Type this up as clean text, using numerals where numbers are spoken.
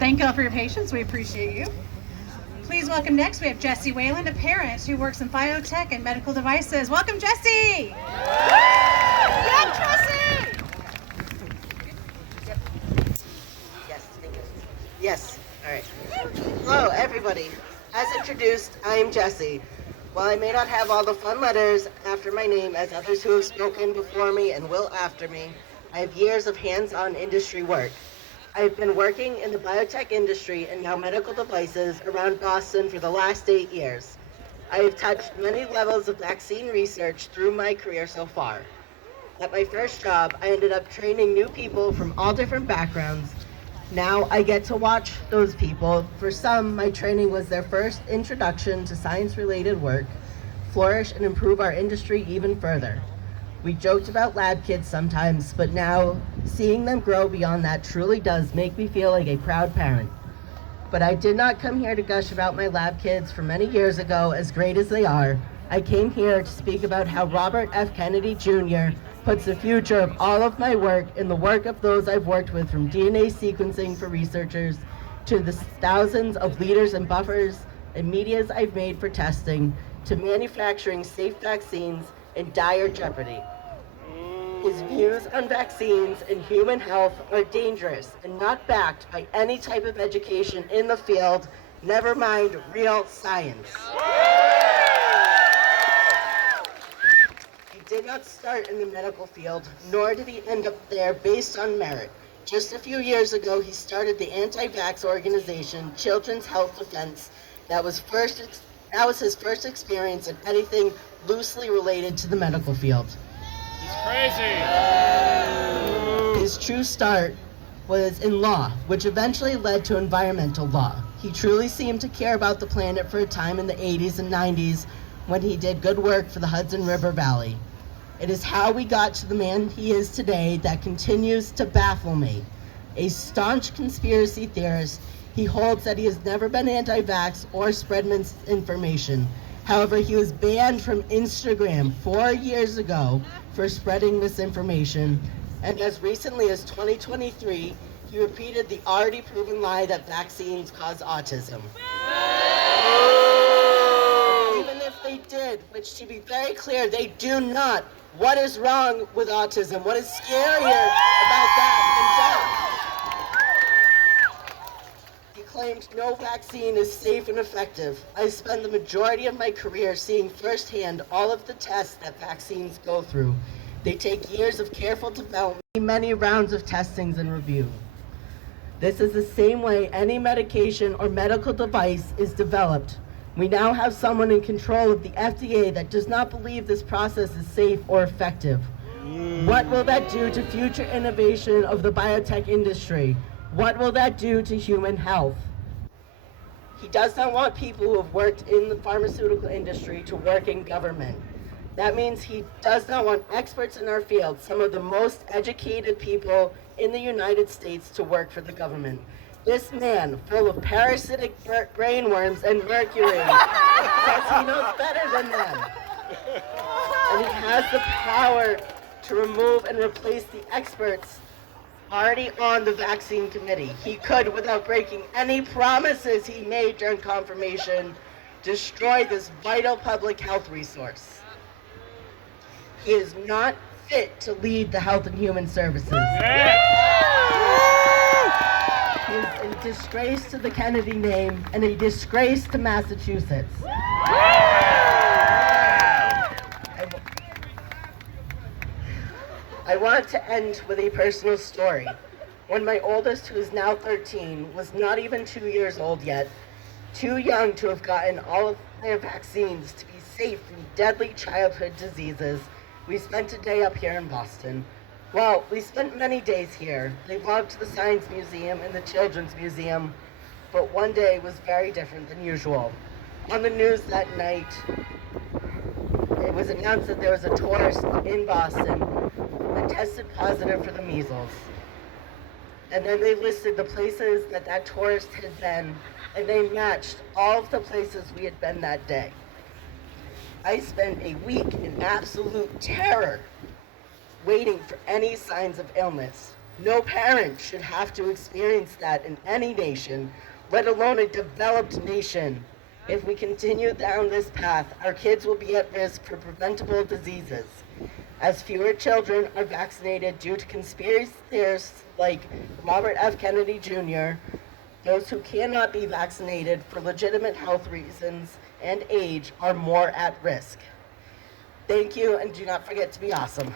Thank you all for your patience. We appreciate you. Please welcome next, we have Jessie Wayland, a parent who works in biotech and medical devices. Welcome, Jessie! Yeah, Jessie! Yes, thank you. Yes, all right. Hello, everybody. As introduced, I am Jessie. While I may not have all the fun letters after my name as others who have spoken before me and will after me, I have years of hands-on industry work. I've been working in the biotech industry and now medical devices around Boston for the last 8 years. I have touched many levels of vaccine research through my career so far. At my first job, I ended up training new people from all different backgrounds. Now I get to watch those people. For some, my training was their first introduction to science-related work, flourish and improve our industry even further. We joked about lab kids sometimes, but now seeing them grow beyond that truly does make me feel like a proud parent. But I did not come here to gush about my lab kids from many years ago, as great as they are. I came here to speak about how Robert F. Kennedy Jr. puts the future of all of my work in the work of those I've worked with, from DNA sequencing for researchers to the thousands of leaders and buffers and medias I've made for testing, to manufacturing safe vaccines in dire jeopardy. His views on vaccines and human health are dangerous and not backed by any type of education in the field, never mind real science. He did not start in the medical field, nor did he end up there based on merit. Just a few years ago, he started the anti-vax organization, Children's Health Defense. That was his first experience in anything loosely related to the medical field. He's crazy. His true start was in law, which eventually led to environmental law. He truly seemed to care about the planet for a time in the 80s and 90s when he did good work for the Hudson River Valley. It is how we got to the man he is today that continues to baffle me. A staunch conspiracy theorist, he holds that he has never been anti-vax or spread misinformation. However, he was banned from Instagram 4 years ago for spreading misinformation, and as recently as 2023, he repeated the already proven lie that vaccines cause autism. Even if they did, which to be very clear, they do not, what is wrong with autism? What is scarier about that than death? He claimed no vaccine is safe and effective. I spend the majority of my career seeing firsthand all of the tests that vaccines go through. They take years of careful development, many rounds of testings and review. This is the same way any medication or medical device is developed. We now have someone in control of the FDA that does not believe this process is safe or effective. What will that do to future innovation of the biotech industry? What will that do to human health? He does not want people who have worked in the pharmaceutical industry to work in government. That means he does not want experts in our field, some of the most educated people in the United States, to work for the government. This man, full of parasitic brainworms and mercury, says he knows better than them. And he has the power to remove and replace the experts already on the vaccine committee. He could, without breaking any promises he made during confirmation, destroy this vital public health resource. He is not fit to lead the Health and Human Services. He is a disgrace to the Kennedy name and a disgrace to Massachusetts. I want to end with a personal story. When my oldest, who is now 13, was not even 2 years old yet, too young to have gotten all of their vaccines to be safe from deadly childhood diseases, we spent a day up here in Boston. Well, we spent many days here. They loved the Science Museum and the Children's Museum, but one day was very different than usual. On the news that night, it was announced that there was a tourist in Boston that tested positive for the measles. And then they listed the places that that tourist had been, and they matched all of the places we had been that day. I spent a week in absolute terror, waiting for any signs of illness. No parent should have to experience that in any nation, let alone a developed nation. If we continue down this path, our kids will be at risk for preventable diseases. As fewer children are vaccinated due to conspiracy theorists like Robert F. Kennedy Jr., those who cannot be vaccinated for legitimate health reasons and age are more at risk. Thank you, and do not forget to be awesome.